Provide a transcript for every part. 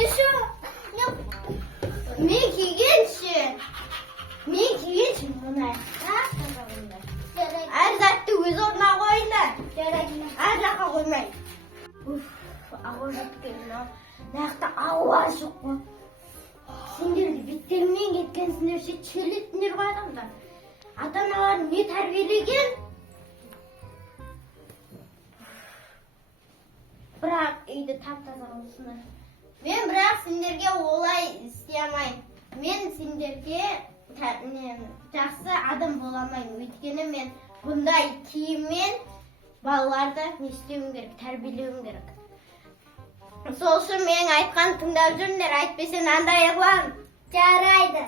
еші. Мен кигенші мұнай. Әр затты өз орнына қойыңдар. Әр жаққа қоймай. Ауа жатып келдің ау. Нақта ауа жоқ қой. Сендерді беттеріңнен кеткенсіңдер ше черлеттіңдер ғой адамдар. Ата-аналарың не тәрбиелеген? Бірақ үйді тап-таза болсындар. Мен бірақ сендерге олай істей алмаймын. Мен сендерге жақсы адам бола алмаймын. Өйткені мен бұндай киіммен балаларды не істеуім керек, тәрбиелеуім керек. Сол үшін мен айтқан тыңдап жүріңдер, айтпесе андай қылам. Жарайды.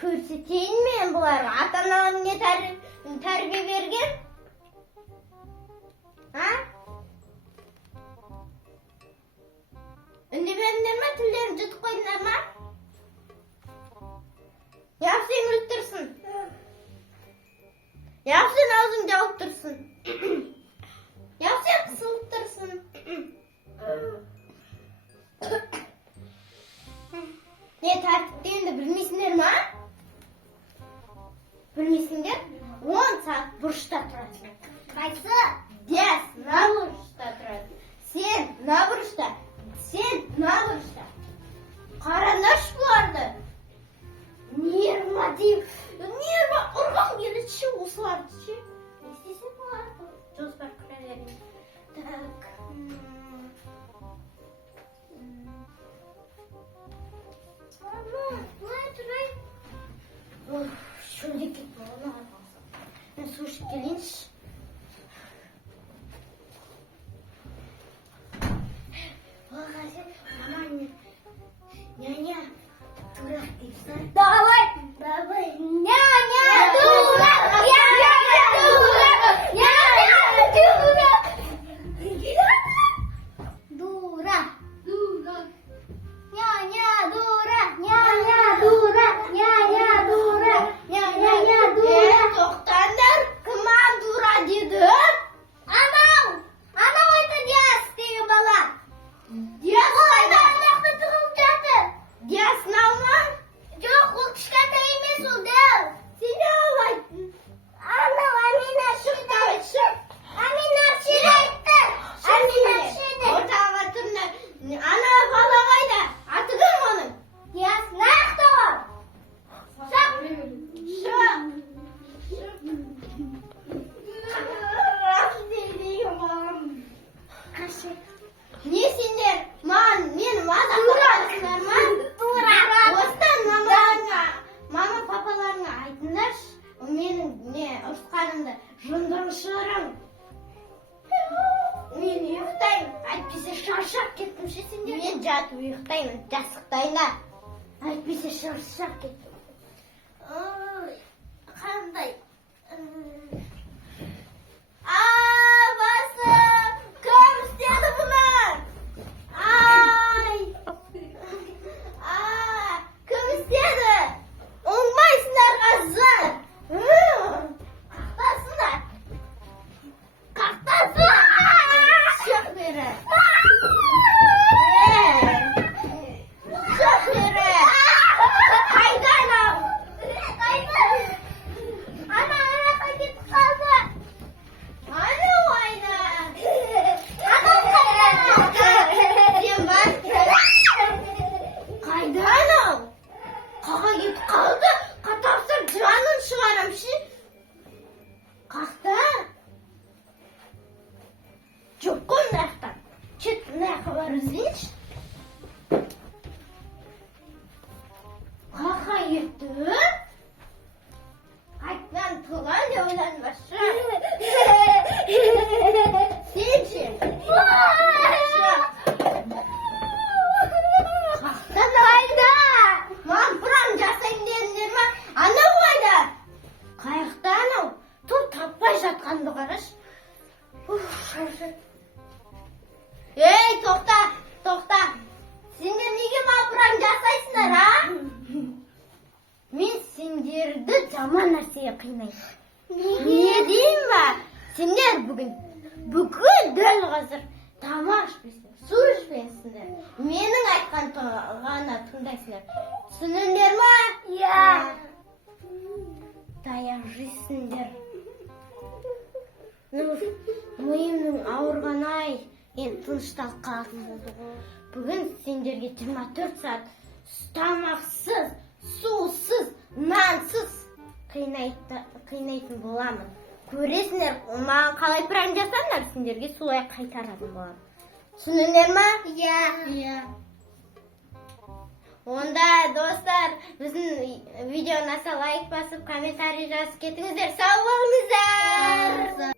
Көрсетейін мен бұларға. Ата-аналарың не тәрбие берген? Үндемедіңдер ма? Тілдерін жұтып қойдыңдар ма? Япсен күліп тұрсын. Япсен аузың жауып тұрсын. Япсен қысылып тұрсын. Не тәртіптегенді білмейсіңдер ма? Білмейсіңдер? 10 сағат бұрышта тұрасың. Қайсы? Дес, на бұрышта тұрасың. Сен на бұрышта. Қарандаршы бұларды. Нерва дейм. Нерва ұрған келеді ше осыларды ше. Не істесек бұларды? Жоспар құраларын. Так. Бұлай тұрай. Шөлде кетті оны арқалсам. Мен су ішіп келейінші. Няня, дурак дейсің? Давай, няня, дурак, тоқтаңдар, кіман дура деді? Анау айтады яс деген бала. Яс қайда? Яс нау ма? Жоқ, ол кішкентай емес ол дәу. Сен не алайдың? Анау Амина шықты. Амина шықты. Ортаға тұрыңдар. Ана бала қайда? Аты кім оның? Яс нақты ол. Шық. Не сендер? Мені мазақ қыласыңдар ма? Осыдан мама папаларыңа айтыңдаршы, менің ұрысқанымды жындырушырың. Мен ұйықтаймын, әйтпесе шаршап кеттім ше сендер. Мен жатып ұйықтаймын, жастықтайында. Әйтпесе шаршап кеттім. Қандай? Басым! Кім істеді бұны? Кім істеді? Оңбайсыңдар қазір. Қақтасыңдар. Шық бері. Шық бері. Қайда анау? Ана қайтып қалды. Анау қайда? Қайда анау? Қаға кетіп қалды? Қатарсам жанын шығарам ше. Қақта? Жоқ қой мынаяқтан. Чет мынаяққа бар іздейінші. Қаға кетті? Қайтадан туған деп ойланбашы. Сен ше? Қақтан қайда? Маған бұрам жасайын дедіңдер ма? Анау қайда? Қайықта анау? Таппай жатқанды қарашы. Ей, тоқта. Сендер неге маған бұрам жасайсыңдар, а? Мен сендерді жаман нәрсеге қимаймын. Не деймін ба? Сендер бүгін Бүгін дәл қазір тамақ ішпейсіңдер, су ішпейсіңдер. Менің айтқан ғана тыңдайсыңдар. Түсіндіңдер ма? Иә. Таяқ жейсіңдер. Миымның ауырған-ай. Енді тынышталып қалатын болды ғой. Бүгін сендерге 24 сағат тамақсыз, сусыз, нансыз қинайтын боламын. Көресіңдер, маған қалай прям жасаңдар, сендерге солай қайтаратын боламын. Түсіндіңдер ма? Иә. Онда достар, біздің видеоны лайк басып, комментарий жазып кетіңіздер. Сау болыңыздар.